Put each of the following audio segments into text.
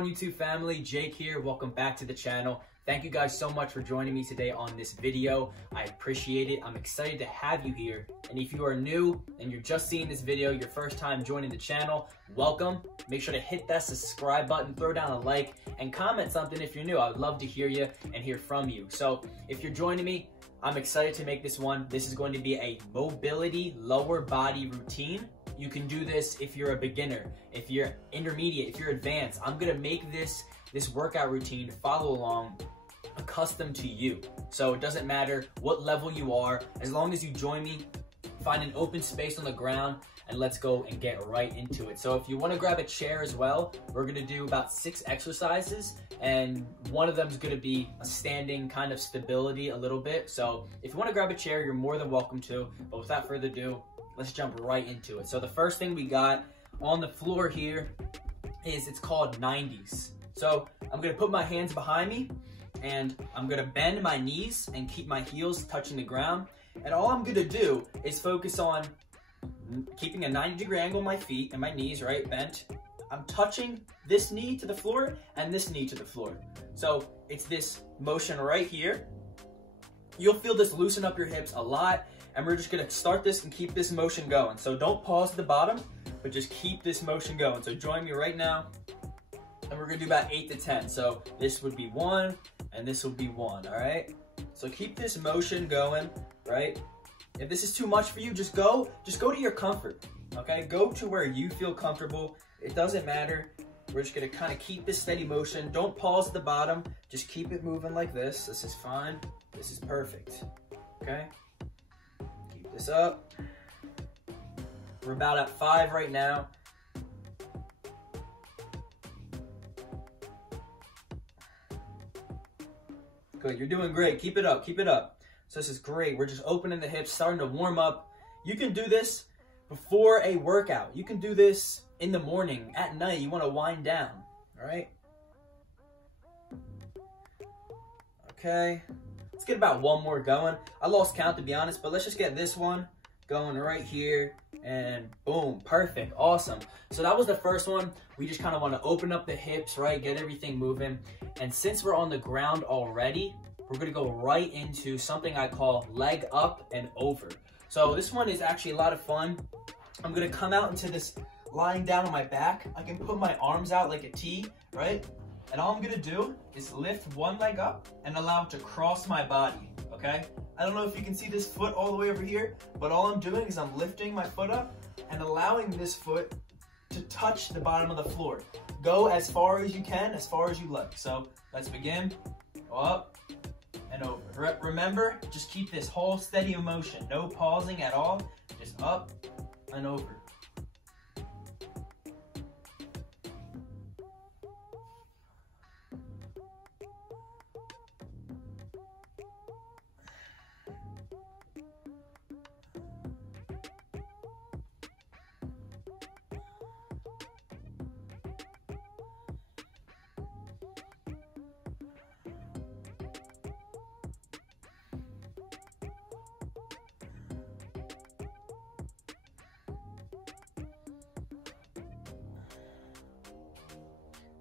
on YouTube family? Jake here. Welcome back to the channel. Thank you guys so much for joining me today on this video. I appreciate it. I'm excited to have you here. And if you are new and you're just seeing this video, your first time joining the channel, welcome. Make sure to hit that subscribe button, throw down a like, and comment something if you're new. I would love to hear you and hear from you. So if you're joining me, I'm excited to make this one. This is going to be a mobility lower body routine. You can do this if you're a beginner, if you're intermediate, if you're advanced. I'm gonna make this workout routine follow along accustomed to you. So it doesn't matter what level you are, as long as you join me, find an open space on the ground, and let's go and get right into it. So if you wanna grab a chair as well, we're gonna do about 6 exercises, and one of them is gonna be a standing kind of stability a little bit. So if you wanna grab a chair, you're more than welcome to, but without further ado, let's jump right into it. So the first thing we got on the floor here is, it's called 90s. So I'm gonna put my hands behind me and I'm gonna bend my knees and keep my heels touching the ground. And all I'm gonna do is focus on keeping a 90-degree angle on my feet and my knees, right, bent. I'm touching this knee to the floor and this knee to the floor. So it's this motion right here. You'll feel this loosen up your hips a lot. And we're just gonna start this and keep this motion going. So don't pause at the bottom, but just keep this motion going. So join me right now. And we're gonna do about 8 to 10. So this would be 1, and this would be 1, all right? So keep this motion going, right? If this is too much for you, just go to your comfort, okay? Go to where you feel comfortable. It doesn't matter. We're just gonna kind of keep this steady motion. Don't pause at the bottom. Just keep it moving like this. This is fine. This is perfect, okay? This up. We're about at 5 right now. Good, you're doing great. Keep it up, keep it up. So this is great. We're just opening the hips, starting to warm up. You can do this before a workout. You can do this in the morning, at night. You want to wind down, all right? Okay. Let's get about 1 more going. I lost count, to be honest, but let's just get this one going right here, and boom, perfect, awesome. So that was the first one. We just kind of want to open up the hips, right, get everything moving. And since we're on the ground already, we're gonna go right into something I call leg up and over. So this one is actually a lot of fun. I'm gonna come out into this lying down on my back. I can put my arms out like a T, right? And all I'm gonna do is lift one leg up and allow it to cross my body, okay? I don't know if you can see this foot all the way over here, but all I'm doing is I'm lifting my foot up and allowing this foot to touch the bottom of the floor. Go as far as you can, as far as you like. So let's begin. Go up and over. Remember, just keep this whole steady motion. No pausing at all, just up and over.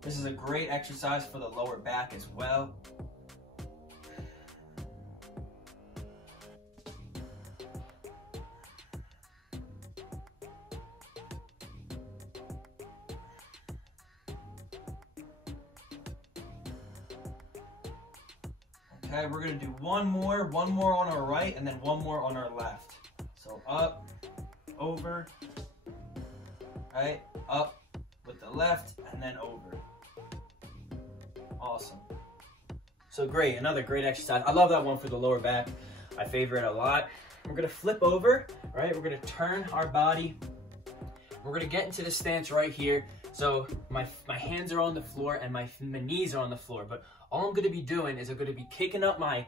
This is a great exercise for the lower back as well. Okay, we're gonna do one more on our right, and then one more on our left. So up, over, right, up with the left, and then over. Awesome. So great, another great exercise. I love that one for the lower back. I favor it a lot. We're gonna flip over, right? We're gonna turn our body. We're gonna get into the stance right here. So my hands are on the floor and my knees are on the floor, but all I'm gonna be doing is I'm gonna be kicking up my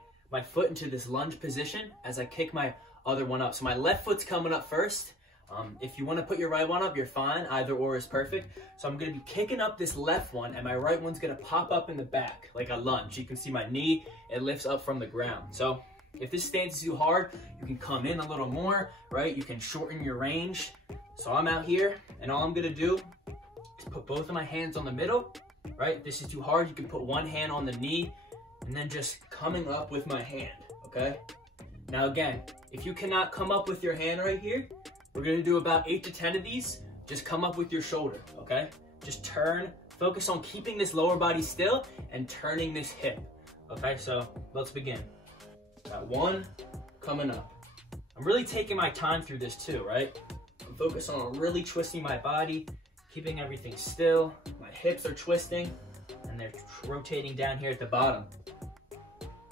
foot into this lunge position as I kick my other one up. So my left foot's coming up first. If you want to put your right one up, you're fine. Either or is perfect. So I'm going to be kicking up this left one, and my right one's going to pop up in the back like a lunge. You can see my knee, it lifts up from the ground. So if this stance is too hard, you can come in a little more, right? You can shorten your range. So I'm out here, and all I'm going to do is put both of my hands on the middle, right? If this is too hard, you can put one hand on the knee and then just coming up with my hand, okay? Now again, if you cannot come up with your hand right here, we're gonna do about 8 to 10 of these. Just come up with your shoulder, okay? Just turn, focus on keeping this lower body still and turning this hip, okay? So let's begin. Got one, coming up. I'm really taking my time through this too, right? I'm focused on really twisting my body, keeping everything still. My hips are twisting and they're rotating down here at the bottom,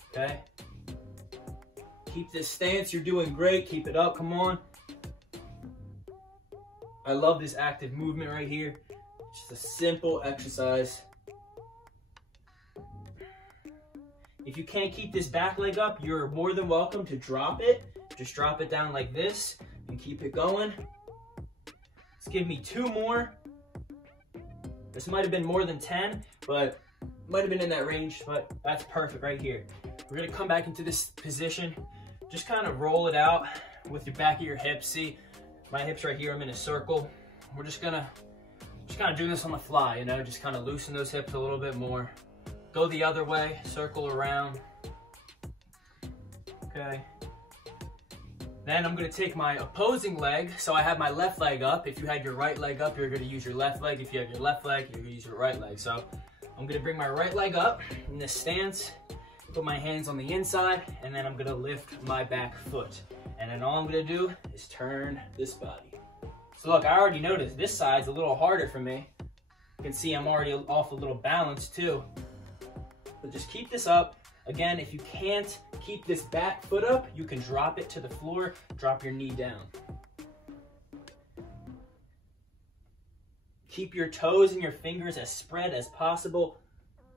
okay? Keep this stance, you're doing great. Keep it up, come on. I love this active movement right here. Just a simple exercise. If you can't keep this back leg up, you're more than welcome to drop it. Just drop it down like this and keep it going. Let's give me 2 more. This might have been more than 10, but might have been in that range, but that's perfect right here. We're gonna come back into this position. Just kind of roll it out with your back of your hips. See, my hips right here, I'm in a circle. We're just kind of do this on the fly, you know, just kind of loosen those hips a little bit more. Go the other way, circle around. Okay. Then I'm gonna take my opposing leg. So I have my left leg up. If you had your right leg up, you're gonna use your left leg. If you have your left leg, you're gonna use your right leg. So I'm gonna bring my right leg up in this stance, put my hands on the inside, and then I'm gonna lift my back foot. And then all I'm gonna do is turn this body. So look, I already noticed this side's a little harder for me. You can see I'm already off a little balance too. But just keep this up. Again, if you can't keep this back foot up, you can drop it to the floor, drop your knee down. Keep your toes and your fingers as spread as possible.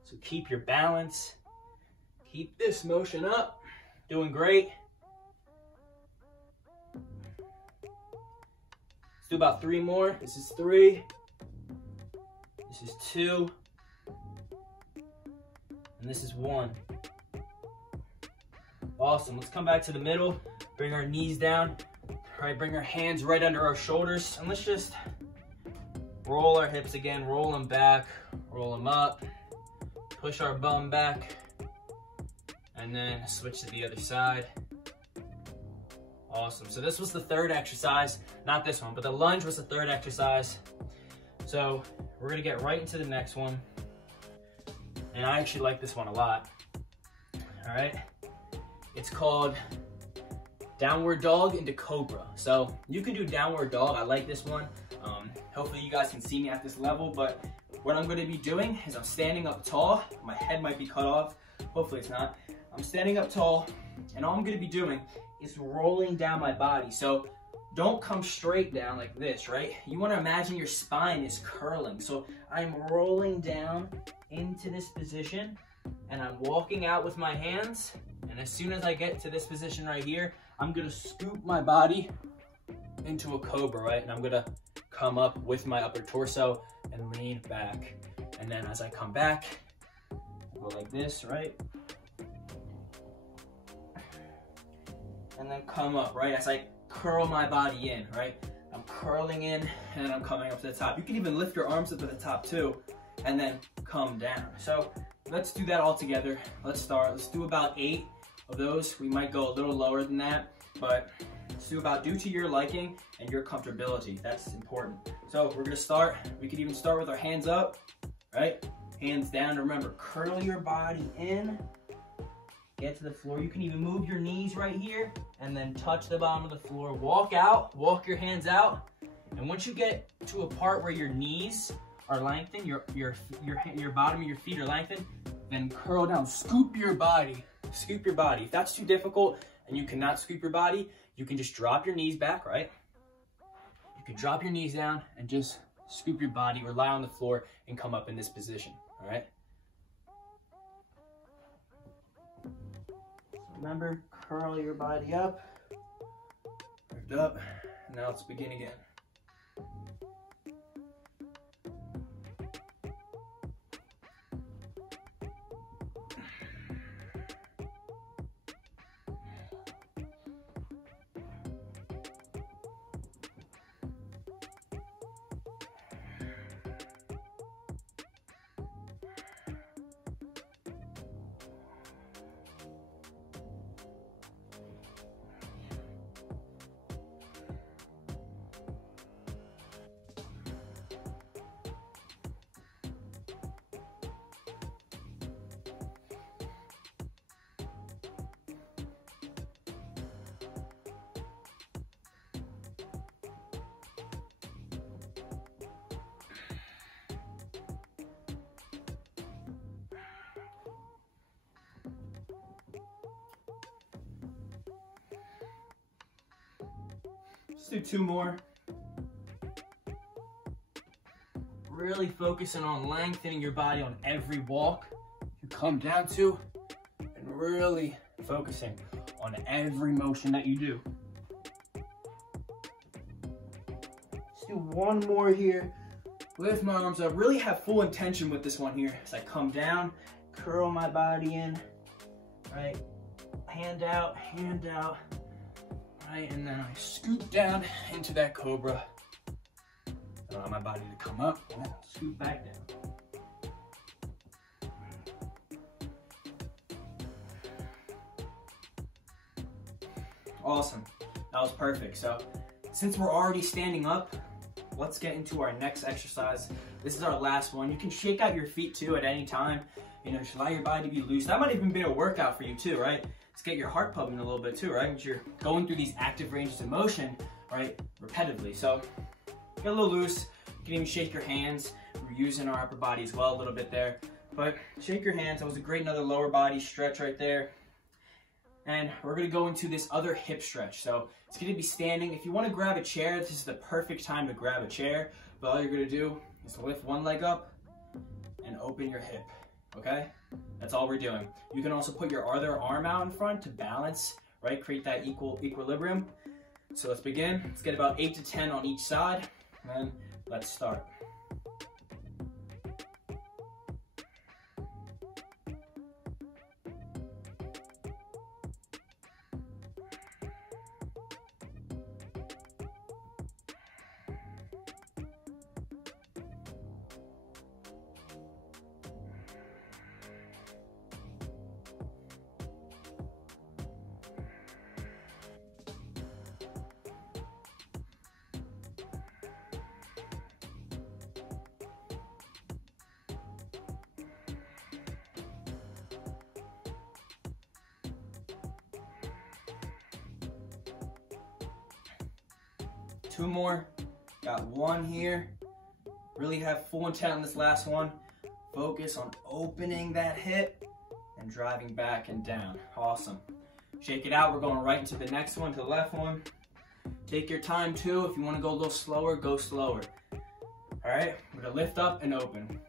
So keep your balance. Keep this motion up. Doing great. Let's do about 3 more. This is 3. This is 2. And this is 1. Awesome. Let's come back to the middle. Bring our knees down. All right, bring our hands right under our shoulders. And let's just roll our hips again. Roll them back. Roll them up. Push our bum back. And then switch to the other side. Awesome. So this was the 3rd exercise. Not this one, but the lunge was the 3rd exercise. So we're going to get right into the next one. And I actually like this one a lot. All right. It's called downward dog into cobra. So you can do downward dog. I like this one. Hopefully you guys can see me at this level, but what I'm going to be doing is I'm standing up tall. My head might be cut off. Hopefully it's not. I'm standing up tall, and all I'm going to be doing is rolling down my body. So don't come straight down like this, right? You want to imagine your spine is curling. So I'm rolling down into this position, and I'm walking out with my hands. And as soon as I get to this position right here, I'm going to scoop my body into a cobra, right? And I'm going to come up with my upper torso and lean back. And then as I come back, go like this, right? And then come up, right? As I curl my body in, right? I'm curling in and I'm coming up to the top. You can even lift your arms up to the top too, and then come down. So let's do that all together. Let's start. Let's do about 8 of those. We might go a little lower than that, but let's do about due to your liking and your comfortability. That's important. So we're gonna start. We could even start with our hands up, right? Hands down. Remember, curl your body in. Get to the floor. You can even move your knees right here and then touch the bottom of the floor. Walk out, walk your hands out. And once you get to a part where your knees are lengthened, your bottom of your feet are lengthened, then curl down, scoop your body. Scoop your body. If that's too difficult and you cannot scoop your body, you can just drop your knees back, right? You can drop your knees down and just scoop your body or lie on the floor and come up in this position, all right? Remember, curl your body up, lift up, and now let's begin again. Let's do 2 more. Really focusing on lengthening your body on every walk you come down to, and really focusing on every motion that you do. Let's do 1 more here. Lift my arms up, really have full intention with this one here. As I come down, curl my body in, right? Hand out, right? And then I scoop down into that cobra. Allow my body to come up and then scoop back down. Awesome, that was perfect. So since we're already standing up, let's get into our next exercise. This is our last one. You can shake out your feet too at any time. You know, just allow your body to be loose. That might even be a workout for you too, right? Let's get your heart pumping a little bit too, right? Because you're going through these active ranges of motion, right? Repetitively. So get a little loose. You can even shake your hands. We're using our upper body as well a little bit there. But shake your hands. That was a great another lower body stretch right there. And we're gonna go into this other hip stretch. So it's gonna be standing. If you wanna grab a chair, this is the perfect time to grab a chair. But all you're gonna do is lift one leg up and open your hip, okay? That's all we're doing. You can also put your other arm out in front to balance, right? Create that equilibrium. So let's begin. Let's get about 8 to 10 on each side, and then let's start. Two more, got 1 here. Really have full intent on this last one. Focus on opening that hip and driving back and down. Awesome. Shake it out, we're going right into the next one, to the left one. Take your time too. If you wanna go a little slower, go slower. All right, we're gonna lift up and open.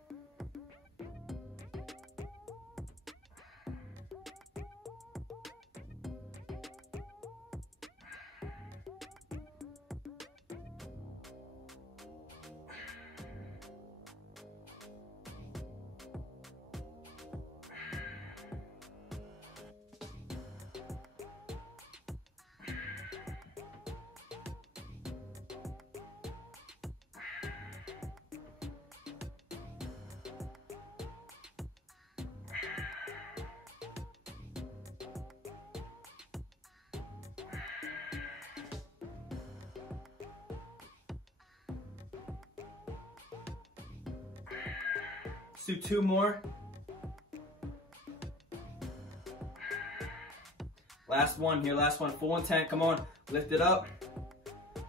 Let's do 2 more. Last one here, last one, full intent, come on, lift it up,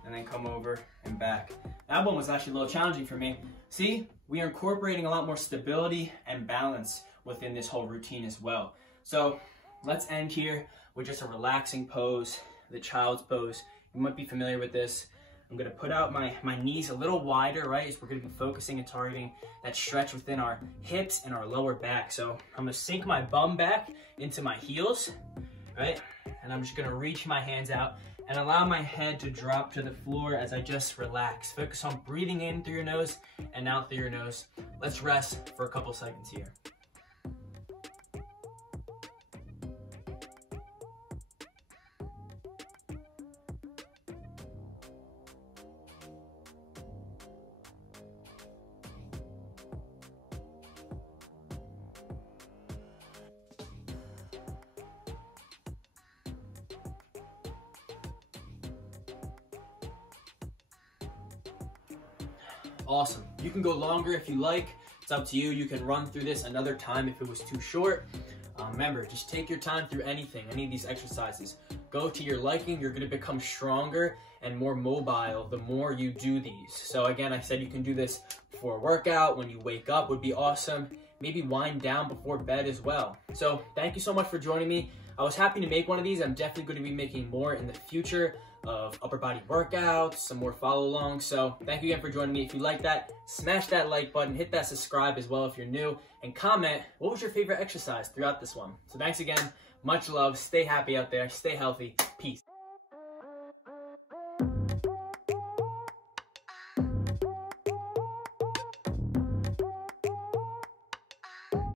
and then come over and back. That one was actually a little challenging for me. See, we are incorporating a lot more stability and balance within this whole routine as well. So let's end here with just a relaxing pose, the child's pose. You might be familiar with this. I'm gonna put out my knees a little wider, right? As we're gonna be focusing and targeting that stretch within our hips and our lower back. So I'm gonna sink my bum back into my heels, right? And I'm just gonna reach my hands out and allow my head to drop to the floor as I just relax. Focus on breathing in through your nose and out through your nose. Let's rest for a couple seconds here. Awesome. You can go longer if you like. It's up to you. You can run through this another time if it was too short. Remember, just take your time through anything, any of these exercises. Go to your liking. You're going to become stronger and more mobile the more you do these. So again, I said you can do this before a workout, when you wake up would be awesome. Maybe wind down before bed as well. So thank you so much for joining me. I was happy to make one of these. I'm definitely going to be making more in the future of upper body workouts, some more follow along. So thank you again for joining me. If you like that, smash that like button, hit that subscribe as well if you're new, and comment what was your favorite exercise throughout this one. So thanks again, much love, stay happy out there, stay healthy, peace.